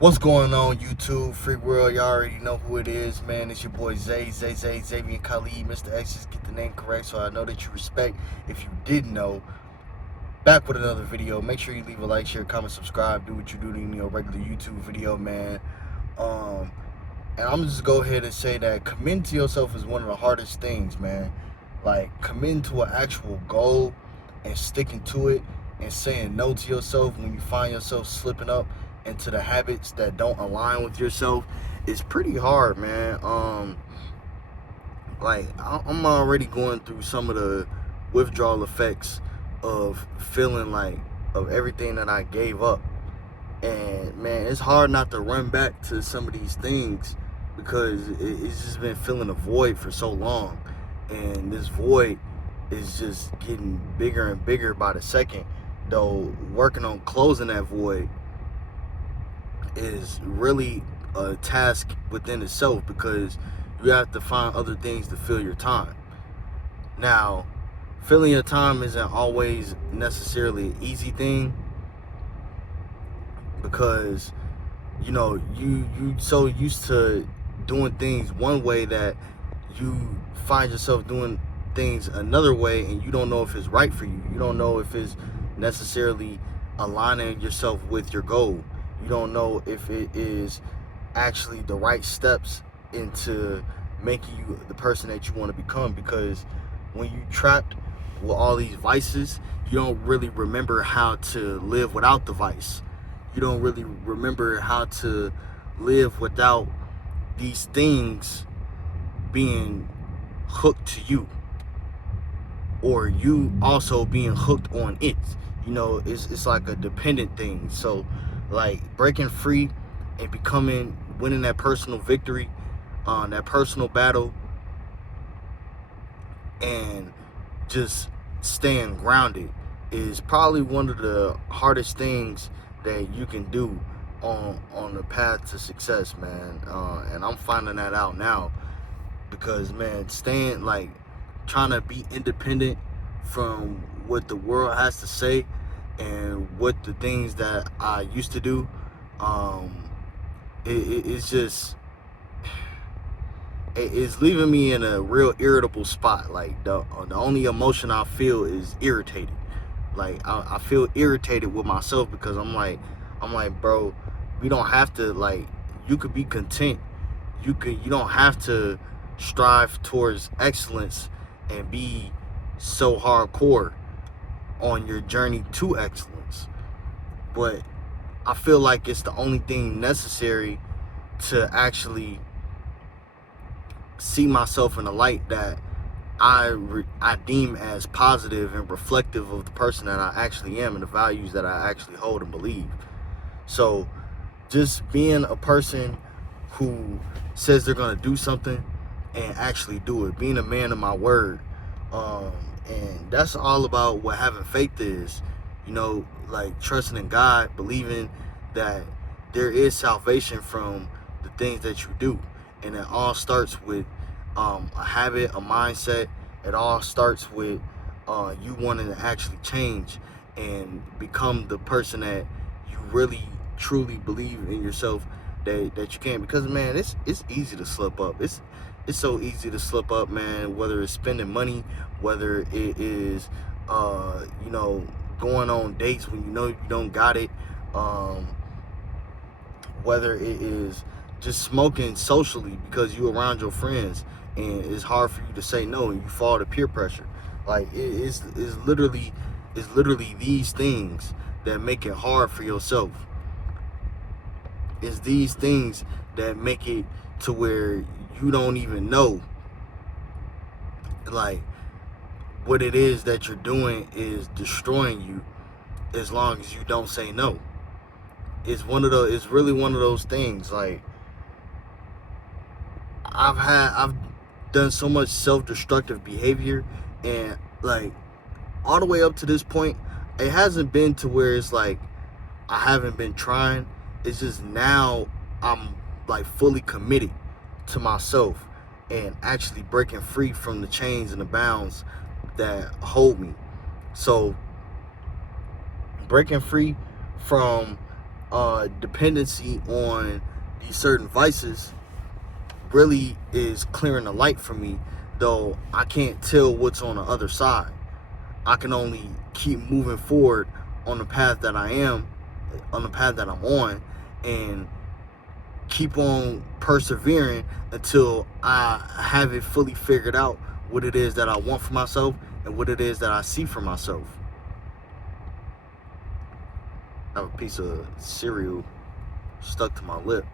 What's going on, YouTube, free world? Y'all already know who it is, man. It's your boy Xavier Khalid. Mr. X, just get the name correct so I know that you respect. If you didn't know, back with another video. Make sure you leave a like, share, comment, subscribe. Do what you do to your regular YouTube video, man. And I'm just go ahead and say that committing to yourself is one of the hardest things, man. Like committing to an actual goal and sticking to it and saying no to yourself when you find yourself slipping up into the habits that don't align with yourself is pretty hard, man. Like I'm already going through some of the withdrawal effects of feeling like of everything that I gave up. And man, it's hard not to run back to some of these things because it's just been filling a void for so long. And this void is just getting bigger and bigger by the second. Though working on closing that void is really a task within itself because you have to find other things to fill your time. Now, filling your time isn't always necessarily an easy thing because you so used to doing things one way that you find yourself doing things another way, and you don't know if it's right for you. You don't know if it's necessarily aligning yourself with your goal. You don't know if it is actually the right steps into making you the person that you want to become, because when you trapped with all these vices, you don't really remember how to live without the vice. You don't really remember how to live without these things being hooked to you, or you also being hooked on it. It's like a dependent thing. So like breaking free and winning that personal victory, that personal battle, and just staying grounded is probably one of the hardest things that you can do on the path to success, man. And I'm finding that out now because, man, trying to be independent from what the world has to say and what the things that I used to do, it's leaving me in a real irritable spot. Like the only emotion I feel is irritated. Like I feel irritated with myself because I'm like, bro, we don't have to, like, you could be content. You don't have to strive towards excellence and be so hardcore on your journey to excellence. But I feel like it's the only thing necessary to actually see myself in a light that I deem as positive and reflective of the person that I actually am and the values that I actually hold and believe. So just being a person who says they're going to do something and actually do it, being a man of my word. And that's all about what having faith is, like trusting in God, believing that there is salvation from the things that you do. And it all starts with a habit, a mindset. It all starts with you wanting to actually change and become the person that you really truly believe in yourself that you can. Because, man, it's easy to slip up. It's so easy to slip up, man, whether it's spending money, whether it is going on dates when you don't got it, whether it is just smoking socially because you around your friends and it's hard for you to say no and you fall to peer pressure. Like it's literally these things that make it hard for yourself. It's these things that make it to where you don't even know, like, what it is that you're doing is destroying you as long as you don't say no. It's really one of those things. Like, I've done so much self-destructive behavior, and like all the way up to this point, it hasn't been to where it's like I haven't been trying. It's just now I'm like fully committed to myself and actually breaking free from the chains and the bounds that hold me. So breaking free from dependency on these certain vices really is clearing the light for me, though I can't tell what's on the other side. I can only keep moving forward on the path that I'm on, and keep on persevering until I have it fully figured out what it is that I want for myself and what it is that I see for myself. I have a piece of cereal stuck to my lip.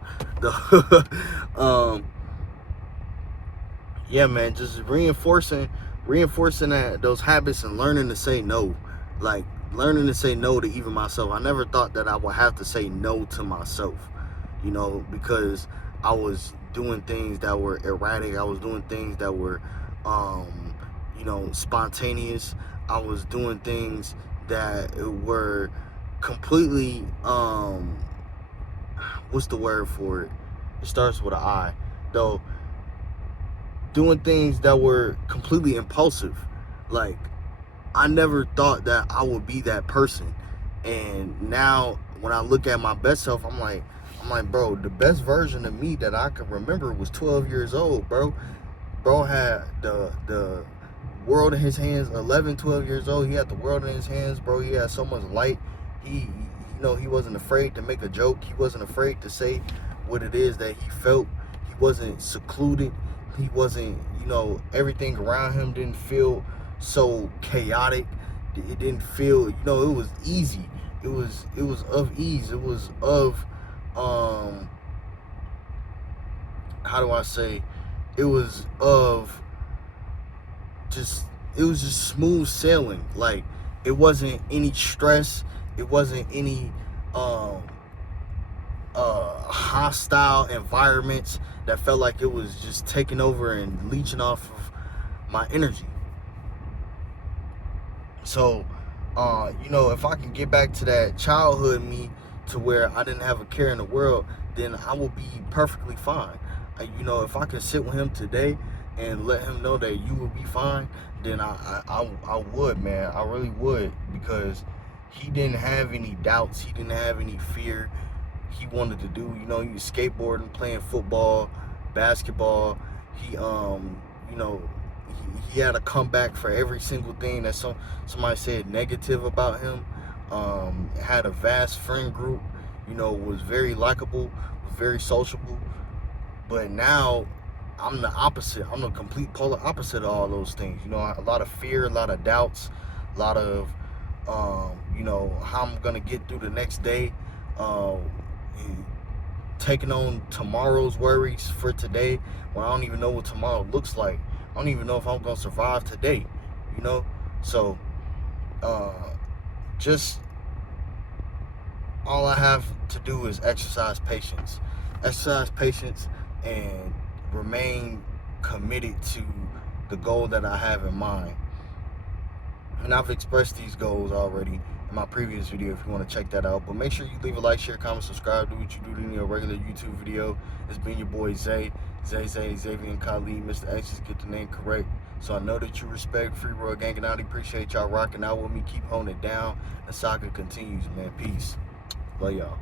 Yeah, man, just reinforcing that those habits and learning to say no. Like learning to say no to even myself. I never thought that I would have to say no to myself, because I was doing things that were erratic. I was doing things that were spontaneous. I was doing things that were completely what's the word for it? It starts with an I, though. Doing things that were completely impulsive. Like, I never thought that I would be that person. And now when I look at my best self, I'm like, bro, the best version of me that I could remember was 12 years old, bro. Bro had the world in his hands, 11, 12 years old. He had the world in his hands, bro. He had so much light. He wasn't afraid to make a joke. He wasn't afraid to say what it is that he felt. He wasn't secluded. He wasn't, everything around him didn't feel so chaotic. It didn't feel, it was easy. It was of ease. It was of, how do I say? It was just smooth sailing. Like, it wasn't any stress. It wasn't any, hostile environments that felt like it was just taking over and leeching off of my energy. So, if I can get back to that childhood me, to where I didn't have a care in the world, then I will be perfectly fine. If I could sit with him today and let him know that you will be fine, then I would, man. I really would, because he didn't have any doubts. He didn't have any fear. He wanted to do, he was skateboarding, playing football, basketball. He had a comeback for every single thing that somebody said negative about him. Had a vast friend group, was very likable, was very sociable. But now I'm the opposite. I'm the complete polar opposite of all those things. A lot of fear, a lot of doubts, a lot of how I'm gonna get through the next day. Taking on tomorrow's worries for today, when I don't even know what tomorrow looks like. I don't even know if I'm gonna survive today, So, just all I have to do is exercise patience, and remain committed to the goal that I have in mind. And I've expressed these goals already in my previous video if you want to check that out. But make sure you leave a like, share, comment, subscribe, do what you do in your regular YouTube video. It's been your boy Zay, Xavier and Khalid, Mr. X, just get the name correct. So I know that you respect Free World Gang, and I appreciate y'all rocking out with me. Keep holding it down. The saga continues, man. Peace. Love y'all.